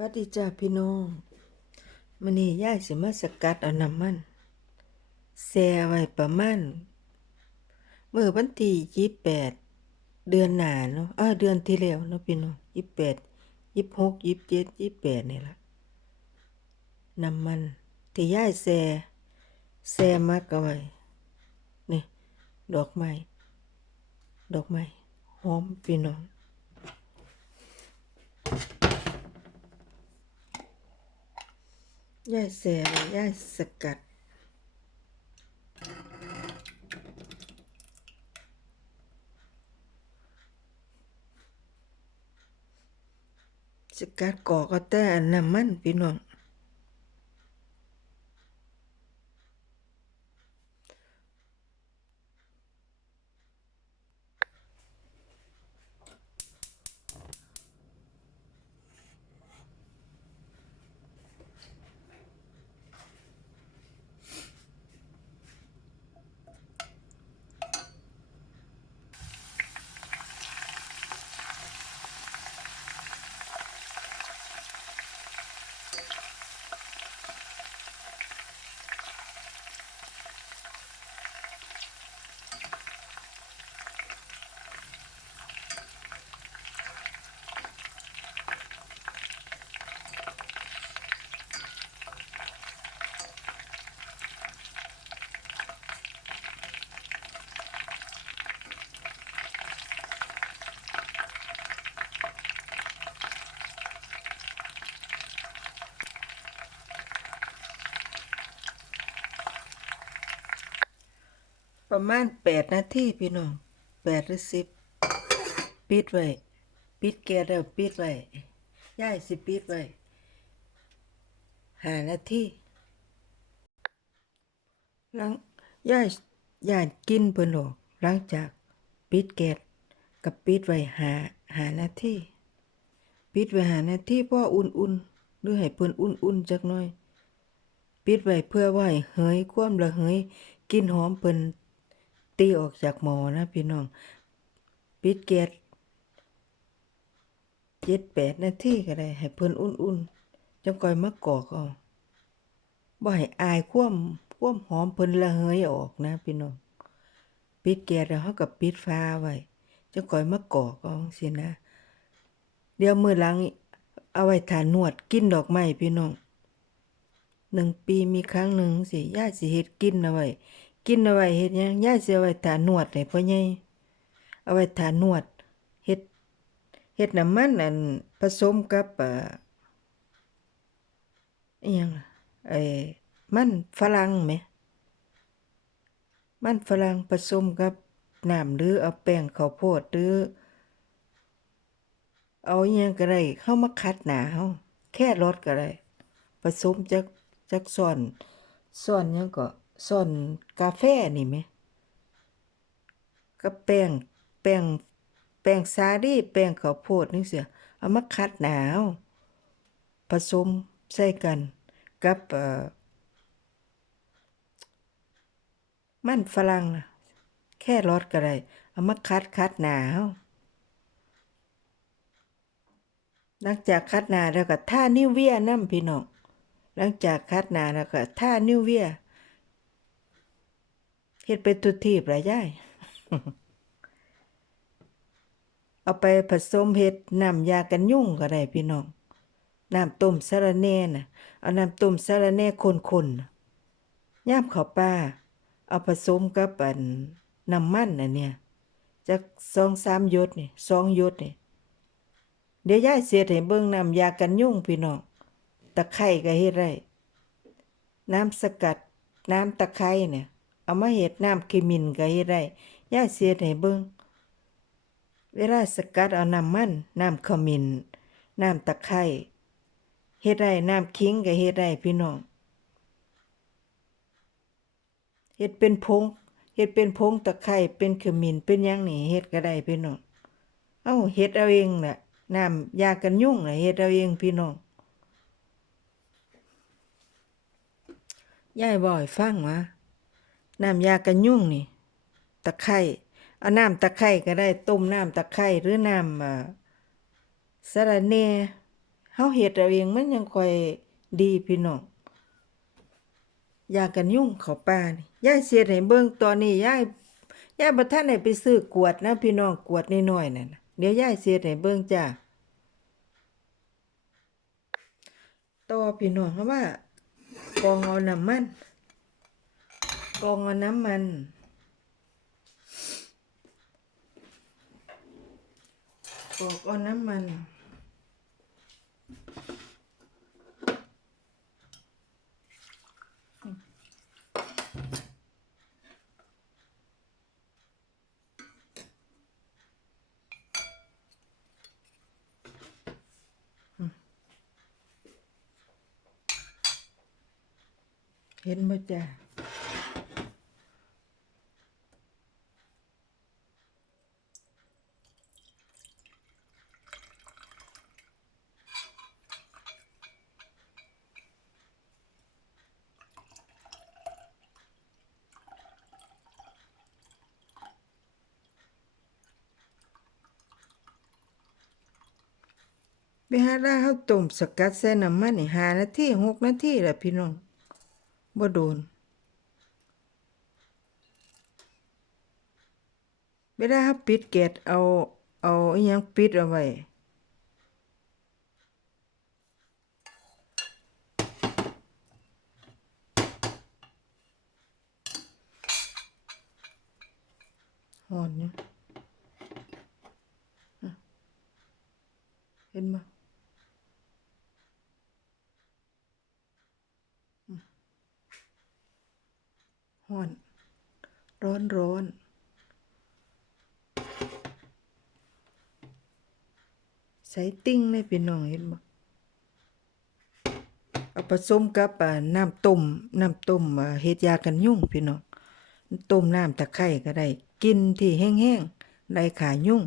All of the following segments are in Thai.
วัดดีจ้าพี่น้องมื้อนี้ยายสิมาสกัดเอาน้ำมันแช่ไว้ประมาณเมื้อวันที่28เดือนหนาเนาะเออเดือนที่แล้วเนาะพี่น้อง28 26 27 28นี่ล่ะน้ำมันที่ยายแช่แช่มักเอาไว้นี่ดอกไม้ดอกไม้หอมพี่น้อง ย่ายแซ่บย่ายสกัด สกัดก่อก็แต่น้ำมันพี่น้อง ประมาณแปดนาทีพี่น้องแปดหรือสิบปิดไว้ปิดแก๊สแล้วปิดไว้ย่ายสิปิดไว้หานาทีหลังย่ายย่ายกินเพิ่นออกหลังจากปิดแก๊สกับปิดไว้หาหานาทีปิดไว้หานาทีเพราะอุ่นๆหรือให้เพิ่นอุ่นๆจักหน่อยปิดไว้เพื่อไว้เหยความระเหยกินหอมเพิ่น ตีออกจากหมอนะพี่น้อง ปิดแก๊สเจ็ดแปดนาทีก็ได้ ให้เพิ่นอุ่นๆจังก่อยมากอกเอาบ่ให้อายความความหอมเพิ่นระเหยออกนะพี่น้อง ปิดแก๊สแล้วเฮาก็ปิดฟ้าไว้จังก่อยมากอกเอาจังซี่นะ เดี๋ยวมือหลัง เอาไว้ทานนวดกินดอกไม้พี่น้องหนึ่งปีมีครั้งหนึ่งสิยาสิเฮ็ดกินเอาไว้ กินเอาไว้เฮ็ดหยังย่าสิเอาไว้ทานวดให้พ่อใหญ่เอาไว้ทานวดเฮ็ดเฮ็ดน้ำมันอันผสมกับเอ่ออิหยังล่ะไอ้มันฝรั่งแหม มันฝรั่งผสมกับน้ำหรือเอาแป้งข้าวโพดหรือ เอาอิหยังก็ได้เข้ามาคัดหนาเฮาแค่รสก็ได้ผสมจักจักส่วนส่วนหยังก็ ส่วนกาแฟนี่ไหมกับแป้งแป้งแป้งสาลีแป้งข้าวโพดนี่เสียเอามาคัดหนาว ผสมใส่กันกับมันฝรั่งแค่รสก็ได้เอามาคัดคัดหนาวหลังจากคัดหนาแล้วก็ท่านิ้วเวียน้ำพี่น้องหลังจากคัดหนาแล้วก็ท่านิ้วเวีย เฮ็ดไปทุทีบละยายเอาไปผสมเฮ็ดน้ำยากันยุ่งก็ได้พี่น้องน้ำต้มสะระแหน่น่ะ เอาน้ำต้มสะระแหน่คนๆย่ามข้าป่าเอาผสมกับอันน้ำมันอันเนี้ยจัก2-3หยดนี่2หยดนี่เดี๋ยวยายเสียให้เบิ่งน้ำยากันยุ่งพี่น้องตะไคร้ก็เฮ็ดได้น้ำสกัด น้ำตะไคร้เนี่ย เอามาเฮ็ดน้ำขมิ้นก็เฮ็ดได้ยายเสียให้เบิ่งเวลาสกัดเอาน้ำมันน้ำขมิ้นน้ำตะไคร้เฮ็ดได้น้ำขิงก็เฮ็ดได้พี่น้องเฮ็ดเป็นผงเฮ็ดเป็นผงตะไคร้เป็นขมิ้นเป็นหยังนี่เฮ็ดก็ได้พี่น้องเอ้าเฮ็ดเอาเองน่ะน้ำยากันยุ่งน่ะเฮ็ดเอาเองพี่น้องยายบ่ให้ฟังว่า น้ำยากันยุ่งนี่ ตะไคร้เอาน้ำตะไคร้ก็ได้ต้มน้ำตะไคร้หรือน้ำสะระแหน่เฮาเฮ็ดเอาเองมันยังค่อยดีพี่น้องยากันยุ่งเขาป่านี่ยายเสียดให้เบิ่งตอนนี้ยายยายบ่ทันได้ไปซื้อกวดนะ พี่น้องกวดน้อยๆนั่นน่ะเดี๋ยวยายเสียดให้เบิ่งจ้าต่อพี่น้องเพราะว่ากองเอาน้ำมัน กองเอน้ำมัน กอกอน้ำมัน เห็นบ่จ้า ไปหาลาเฮาต้มสกัดใส่น้ำมันนี่ห้านาทีหกนาทีแหละพี่น้องบ่โดน เวลาเฮาปิดแก๊สเอา เอาอิหยังปิดเอาไว้ ฮ้อนอยู่อะเห็นบ่อืม ฮ้อน ร้อนร้อนใส่ติ่งเลยพี่น้องเห็นบ่เอาผสมกับน้ำต้มน้ำต้มเฮ็ดยากันยุ่งพี่น้องต้มน้ำตะไคร้ก็ได้กินที่แห้งๆได้ขายุ่ง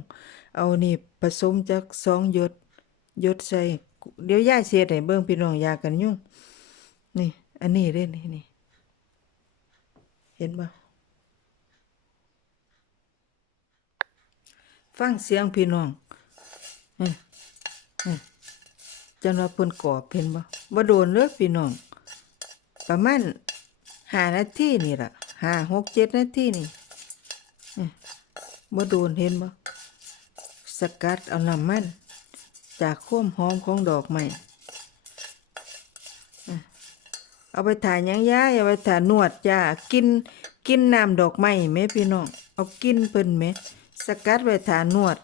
เอานี่ผสมจักสองหยดหยดใส่เดี๋ยวย่าเสียให้เบิ่งพี่น้องยากันยุ่งนี่ อันนี้เด้นี่นี่ เห็นบ่ฟังเสียงพี่น้องจังว่าเพิ่นกรอบเห็นบ่บ่โดนเลยพี่น้อง ประมาณห้านาทีนี่ล่ะห้าหกเจ็ดนาทีนี่มบ่โดนเห็นบ่สกัดเอาน้ำมัน จากความหอมของดอกไม้อืม เอาไปถ่ายยังยายเอาไปถ่ายนวดจ้ากินกินน้ำดอกไม้แม่พี่น้องเอากินเพิ่นแม่สกัดไว้ถ่านวด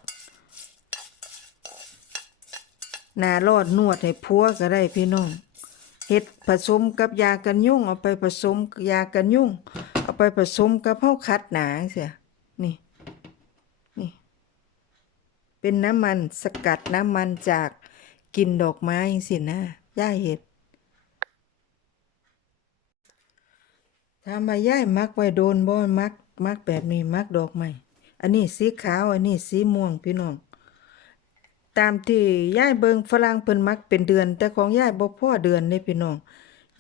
หนารอดนวดให้ผัวก็ได้พี่น้องเฮ็ดผสมกับยากันยุ่ง เอาไปผสมยากันยุ่ง เอาไปผสมกับเฮาคัดหนาเสียนี่นี่ เป็นน้ำมันสกัดน้ำมันจากกินดอกไม้สินะย่าเฮ็ด ถ้ามาย่ายมักไว้โดนบ่มักมักแบบนี้มักดอกไม้อันนี้สีขาว อันนี้สีม่วงพี่น้อง ตามที่ยายเบิงฝรั่งเพิ่นมักเป็นเดือน แต่ของยายบ่พอเดือนเด้พี่น้อง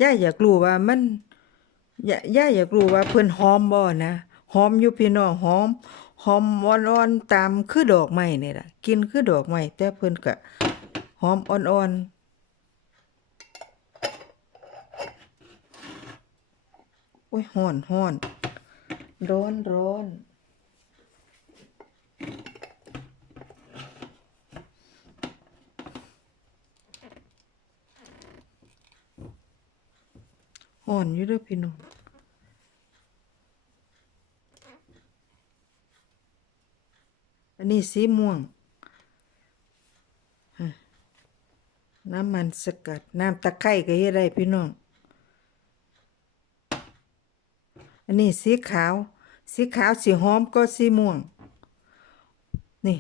ยายอยากรู้ว่ามันยายายอยากรู้ว่าเพิ่นหอมบ่นะหอมอยู่พี่น้องหอมหอมอ่อนๆตามคือดอกไม้นี่ล่ะกินคือดอกไม้แต่เพิ่นก็หอมอ่อนๆ อ้ยฮ้อนฮ้อนร้อนร้อนฮ้อนอยู่เด้อพี่น้องอันนี้สีม่วง น้ำมันสกัด น้ำตะไคร้ก็เฮ็ดได้พี่น้อง อันนี้สีขาว สีขาวสีหอมก็สีม่วง นี่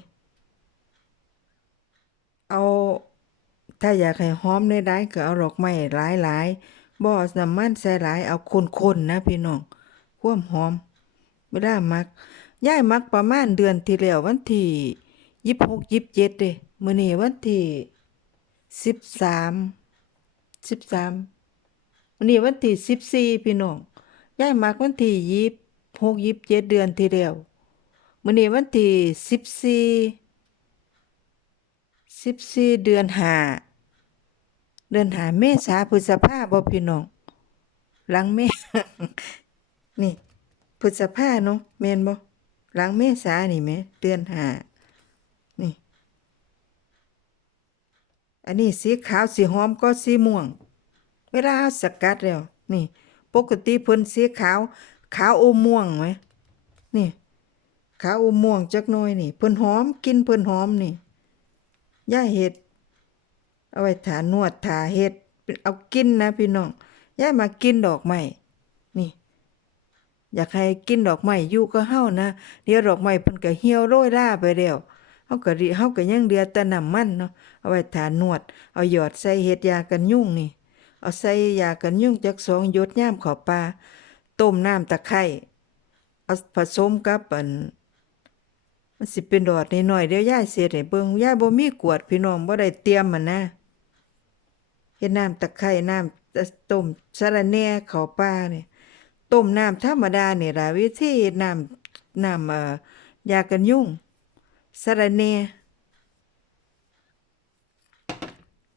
เอาถ้าอยากให้หอมได้ได้ก็เอาดอกไม้หลายๆบ่เอาน้ำมันใส่หลายเอาคนๆนะพี่น้องความหอมไม่ได้มักย้ายมักประมาณเดือนที่แล้ววันที่ยี่หกยี่เจ็ดเด้มื้อนี้วันที่สิบสามสิบสามมื้อนี้วันที่สิบสี่พี่น้อง ย้ายมักวันที่ยี่หกยี่เจ็ดเดือนที่แล้วมื้อนี้วันที่สิบสี่สิบสี่เดือนหาเดือนหาเมษาพฤษภาบ่พี่น้องหลังเมนี่พฤษภาเนาะแม่นบ่หลังเมษานี่แหมเดือนหานี่ อันนี้สีขาวสีหอมก็สีม่วง เวลาเอาสกัดแล้วนี่ ปกติเพิ่นสีขาว ขาวอมม่วงไหมนี่ ขาวอมม่วงจักหน่อยนี่ เพิ่นหอมกินเพิ่นหอมนี่ย่าเห็ด เอาไว้ทานวดทาเห็ดเอากินนะพี่น้องย่ามากินดอกไม้นี่ อยากให้กินดอกไม้อยู่ก็เฮานะเดี๋ยวดอกไม้เพิ่นก็เหี่ยวโรยล่าไปแล้วเฮาก็ริเฮาก็ยังเหลือแต่น้ำมันเนาะเอาไว้ทานวด เอาหยอดใส่เห็ดยากันยุงนี่ เอาใส่ยากันยุ่งจักสองหยดย่ามข้าปลาต้มน้ำตะไคร้เอาผสมกับอันมันสิเป็นดอดนิดหน่อยเดี๋ยวยายเสียให้เบิ่งยายบ่มีกวดพี่น้องบ่ได้เตรียมมันนะเฮ็ดน้ำตะไคร้น้ำต้มสะระแหน่เข้าปลาเนี่ยต้มน้ำธรรมดาเนี่ยล่ะวิธีน้ำน้ำเอ่อยากันยุ่งสะระแหน่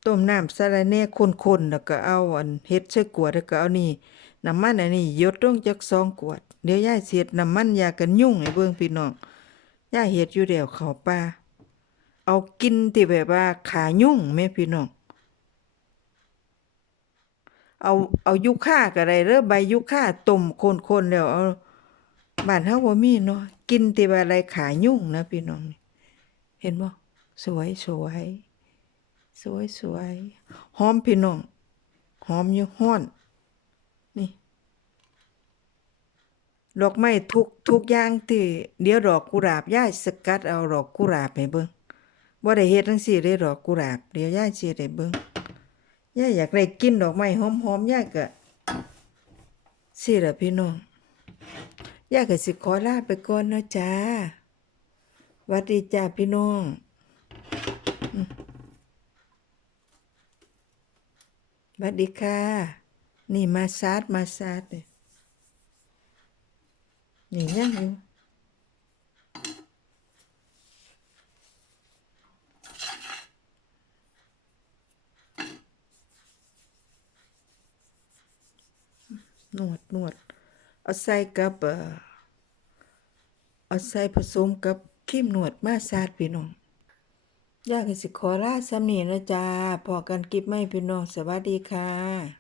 ต้มน้ำสะระแหน่ข้นๆแล้วก็เอาอันเฮ็ดใส่กวดแล้วก็เอานี่น้ำมันอันนี้หยดลงจักสองกวด เดี๋ยวยายสิเฮ็ดน้ำมันยากันยุ่งให้เบิ่งพี่น้องย่าเฮ็ดอยู่เดียวเขาป่าเอากินที่แบบว่าขายุ่งแม่พี่น้องเอาเอายุค่าก็ได้เด้อใบยุค่าต้มคนๆแล้วเอาบ้านเฮาบ่มีเนาะกินที่ว่าอะไรขายุ่งนะพี่น้องเห็นบ่สวยสวย สวยสวยหอมพี่น้องหอมอยู่ฮ้อน นี่ดอกไม้ทุกทุกอย่างที่เดี๋ยวดอกกุหลาบย่ายสกัดเอาดอกกุหลาบให้เบิ่งบ่ได้เฮ็ดจังซี่เด้ดอกกุหลาบเดี๋ยวย่ายสิได้เบิ่งย่ายอยากได้กินดอกไม้หอมๆย่ายก็สิล่ะพี่น้องย่ายก็สิขอลาไปก่อนเนาะจ้าหวัดดีจ้าพี่น้องอืม หวัดดีค่ะ นี่มาซาดมาซาดเลยนี่ยังอยู่นวดนวดเอาใส่กับเอาใส่ผสมกับครีมนวดมาสาดพี่น้อง ยากสิขอลาซ้ำนีนะจ๊ะพอกันกิบไม่พี่น้องสวัสดีค่ะ